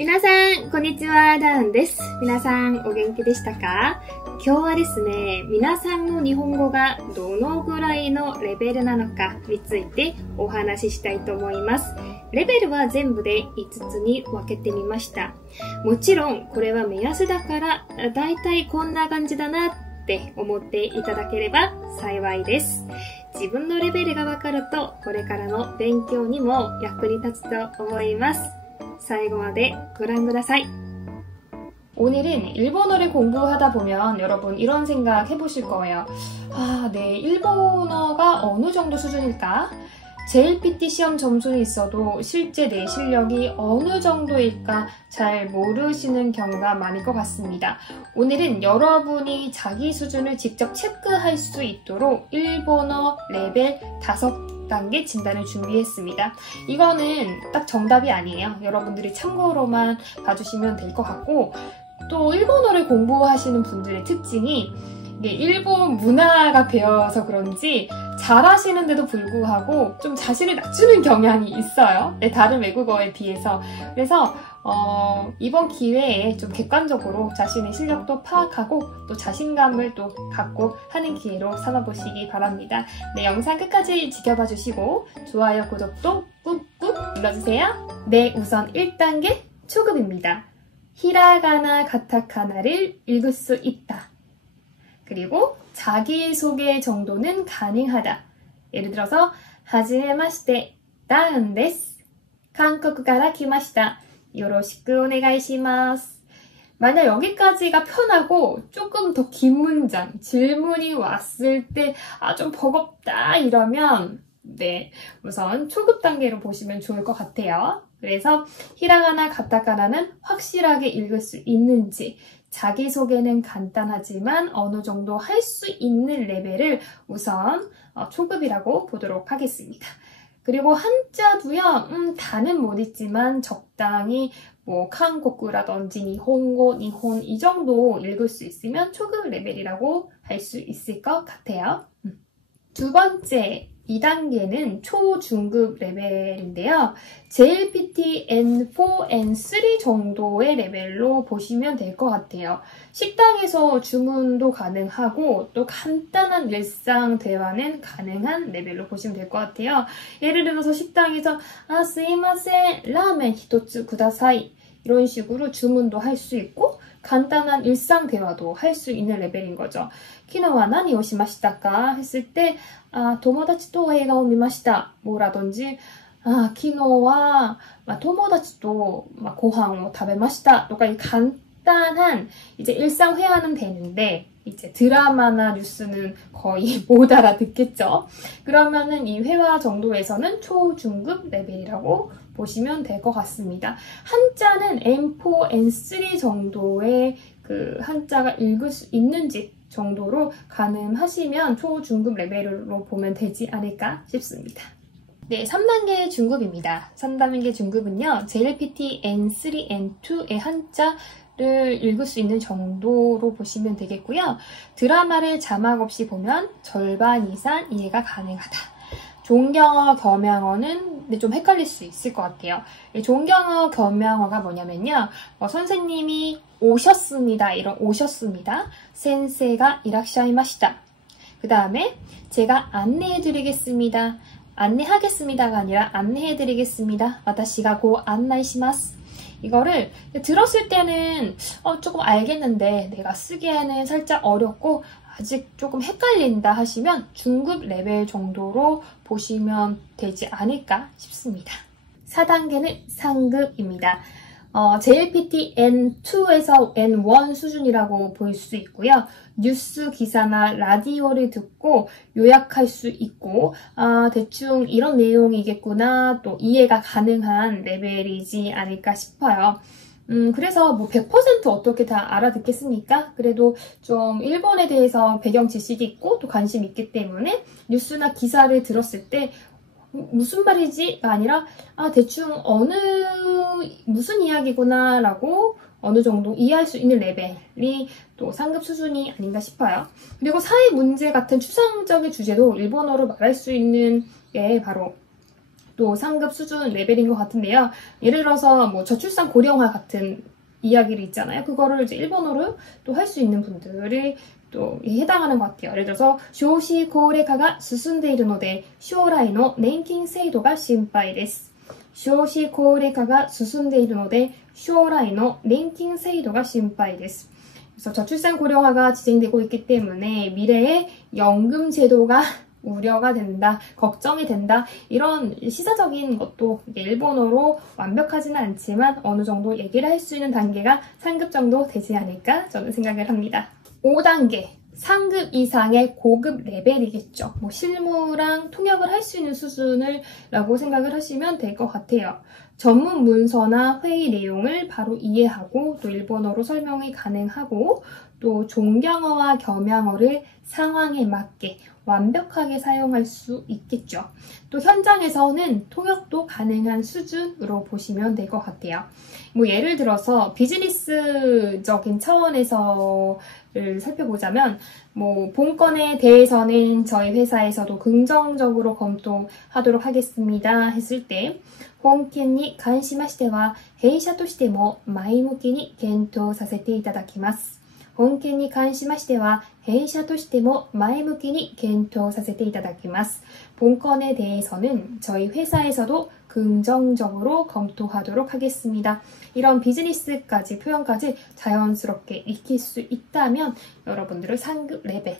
皆さん、こんにちは、ダウンです。皆さん、お元気でしたか？今日はですね、皆さんの日本語がどのぐらいのレベルなのかについてお話ししたいと思います。レベルは全部で5つに分けてみました。もちろん、これは目安だから、だいたいこんな感じだなって思っていただければ幸いです。自分のレベルがわかると、これからの勉強にも役に立つと思います。最後までご覧ください。 오늘은 일본어를 공부하다 보면 여러분 이런 생각 해보실 거예요. 내 일본어가 어느 정도 수준일까? JLPT 시험 점수는 있어도 실제 내 실력이 어느 정도일까 잘 모르시는 경우가 많을 것 같습니다. 오늘은 여러분이 자기 수준을 직접 체크할 수 있도록 일본어 레벨 5단계 진단을 준비했습니다. 이거는 딱 정답이 아니에요. 여러분들이 참고로만 봐주시면 될 것 같고, 또 일본어를 공부하시는 분들의 특징이 일본 문화가 배어서 그런지 잘하시는데도 불구하고 좀 자신을 낮추는 경향이 있어요. 다른 외국어에 비해서. 그래서 이번 기회에 좀 객관적으로 자신의 실력도 파악하고 또 자신감을 또 갖고 하는 기회로 삼아보시기 바랍니다. 네, 영상 끝까지 지켜봐 주시고 좋아요, 구독도 꾹꾹 눌러주세요. 네, 우선 1단계 초급입니다. 히라가나, 가타카나를 읽을 수 있다. 그리고 자기소개 정도는 가능하다. 예를 들어서 하지메마시테, 다운 데스. 한국から来ました. 요로시쿠 오네가이시마스. 만약 여기까지가 편하고 조금 더 긴 문장, 질문이 왔을 때 좀 버겁다 이러면 네, 우선 초급 단계로 보시면 좋을 것 같아요. 그래서 히라가나, 가타카나는 확실하게 읽을 수 있는지, 자기소개는 간단하지만 어느 정도 할 수 있는 레벨을 우선 초급이라고 보도록 하겠습니다. 그리고 한자도요, 다는 못 읽지만 적당히 한국어라든지 니혼고, 니혼 이 정도 읽을 수 있으면 초급 레벨이라고 할 수 있을 것 같아요. 두 번째, 2단계는 초중급 레벨인데요. JLPT N4, N3 정도의 레벨로 보시면 될 것 같아요. 식당에서 주문도 가능하고 또 간단한 일상 대화는 가능한 레벨로 보시면 될 것 같아요. 예를 들어서 식당에서 스이마센, 라멘 1つ 쿠다사이 이런 식으로 주문도 할 수 있고 간단한 일상 대화도 할 수 있는 레벨인 거죠. 키노와 나니 오 시마시타까 했을 때 토모다치 또映画を 見ました 뭐라든지 키노와 토모다치 또 고항を 食べました とか이 간단한 이제 일상 회화는 되는데 이제 드라마나 뉴스는 거의 못 알아듣겠죠. 그러면은 이 회화 정도에서는 초중급 레벨이라고 보시면 될 것 같습니다. 한자는 N4, N3 정도의 그 한자가 읽을 수 있는지 정도로 가늠하시면 초중급 레벨로 보면 되지 않을까 싶습니다. 네, 3단계 중급입니다. 3단계 중급은요, JLPT N3, N2의 한자를 읽을 수 있는 정도로 보시면 되겠고요. 드라마를 자막 없이 보면 절반 이상 이해가 가능하다. 존경어, 겸양어는 좀 헷갈릴 수 있을 것 같아요. 존경어, 겸양어가 뭐냐면요. 선생님이 오셨습니다. 이런 오셨습니다. 센세가 이락샤이마시다. 그 다음에 제가 안내해드리겠습니다. 안내하겠습니다가 아니라 안내해드리겠습니다. 와타시가 고 안나이시마스. 이거를 들었을 때는 조금 알겠는데 내가 쓰기에는 살짝 어렵고 아직 조금 헷갈린다 하시면 중급 레벨 정도로 보시면 되지 않을까 싶습니다. 4단계는 상급입니다. JLPT N2에서 N1 수준이라고 볼 수 있고요. 뉴스 기사나 라디오를 듣고 요약할 수 있고 대충 이런 내용이겠구나 또 이해가 가능한 레벨이지 않을까 싶어요. 그래서 100% 어떻게 다 알아듣겠습니까? 그래도 좀 일본에 대해서 배경 지식이 있고 또 관심이 있기 때문에 뉴스나 기사를 들었을 때 무슨 말이지가 아니라 대충 무슨 이야기구나 라고 어느 정도 이해할 수 있는 레벨이 또 상급 수준이 아닌가 싶어요. 그리고 사회 문제 같은 추상적인 주제도 일본어로 말할 수 있는 게 바로 또 상급 수준 레벨인 것 같은데요. 예를 들어서 뭐 저출산 고령화 같은 이야기를 있잖아요. 그거를 이제 일본어로 또 할 수 있는 분들이 또 해당하는 것 같아요. 예를 들어서 쇼시 고齢化が進んでいるので将来の年金制度が心配です。少子高齢化が進んでいるので将来の年金制度が心配です. 그래서 저출산 고령화가 진행되고 있기 때문에 미래의 연금 제도가 우려가 된다, 걱정이 된다, 이런 시사적인 것도 일본어로 완벽하지는 않지만 어느 정도 얘기를 할 수 있는 단계가 상급 정도 되지 않을까 저는 생각을 합니다. 5단계, 상급 이상의 고급 레벨이겠죠. 뭐 실무랑 통역을 할 수 있는 수준을 라고 생각을 하시면 될 것 같아요. 전문 문서나 회의 내용을 바로 이해하고 또 일본어로 설명이 가능하고 또 종경어와 겸양어를 상황에 맞게 완벽하게 사용할 수 있겠죠. 또 현장에서는 통역도 가능한 수준으로 보시면 될 것 같아요. 뭐 예를 들어서 비즈니스적인 차원에서를 살펴보자면 뭐 본건에 대해서는 저희 회사에서도 긍정적으로 검토하도록 하겠습니다 했을 때本件に関しましては弊社としても前向きに検討させていただきます。本件に関しましては弊社としても前向きに検討させていただきます. 본건에 대해서는 저희 회사에서도 긍정적으로 검토하도록 하겠습니다. 이런 비즈니스까지 표현까지 자연스럽게 익힐 수 있다면 여러분들은 상급 레벨,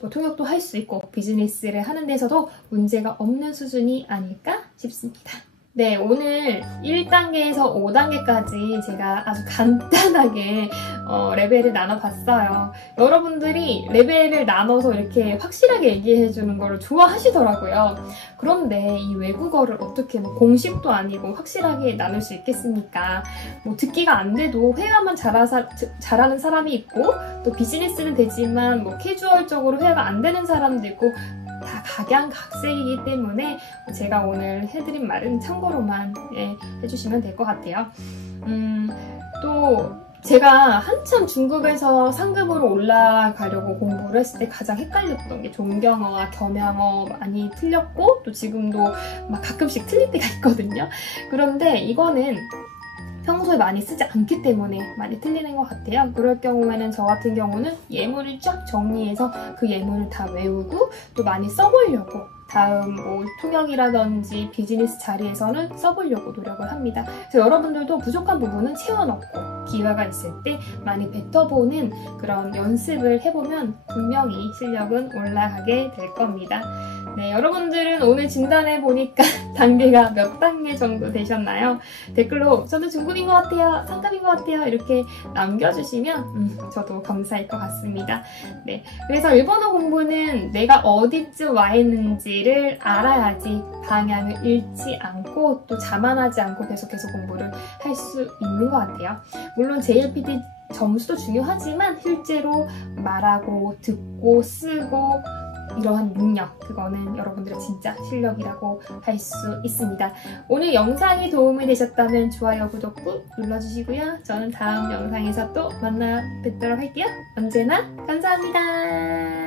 뭐 통역도 할 수 있고 비즈니스를 하는 데서도 문제가 없는 수준이 아닐까 싶습니다. 네, 오늘 1단계에서 5단계까지 제가 아주 간단하게 레벨을 나눠봤어요. 여러분들이 레벨을 나눠서 이렇게 확실하게 얘기해주는 걸 좋아하시더라고요. 그런데 이 외국어를 어떻게 뭐 공식도 아니고 확실하게 나눌 수 있겠습니까? 뭐 듣기가 안 돼도 회화만 잘하는 사람이 있고 또 비즈니스는 되지만 뭐 캐주얼적으로 회화가 안 되는 사람도 있고 다 각양각색이기 때문에 제가 오늘 해드린 말은 참고로만 해주시면 될 것 같아요. 또 제가 한참 중국에서 상급으로 올라가려고 공부를 했을 때 가장 헷갈렸던 게 종경어와 겸양어 많이 틀렸고 또 지금도 막 가끔씩 틀릴 때가 있거든요. 그런데 이거는 평소에 많이 쓰지 않기 때문에 많이 틀리는 것 같아요. 그럴 경우에는 저 같은 경우는 예문을 쫙 정리해서 그 예문을 다 외우고 또 많이 써보려고 다음 뭐 통역이라든지 비즈니스 자리에서는 써보려고 노력을 합니다. 그래서 여러분들도 부족한 부분은 채워넣고 기회가 있을 때 많이 뱉어보는 그런 연습을 해보면 분명히 실력은 올라가게 될 겁니다. 네, 여러분들은 오늘 진단해보니까 단계가 몇 단계 정도 되셨나요? 댓글로 저도 중급인 것 같아요, 상급인 것 같아요 이렇게 남겨주시면 저도 감사할 것 같습니다. 네, 그래서 일본어 공부는 내가 어디쯤 와 있는지를 알아야지 방향을 잃지 않고 또 자만하지 않고 계속해서 공부를 할 수 있는 것 같아요. 물론 JLPT 점수도 중요하지만 실제로 말하고 듣고 쓰고 이러한 능력, 그거는 여러분들의 진짜 실력이라고 할 수 있습니다. 오늘 영상이 도움이 되셨다면 좋아요, 구독 꾹 눌러주시고요. 저는 다음 영상에서 또 만나 뵙도록 할게요. 언제나 감사합니다.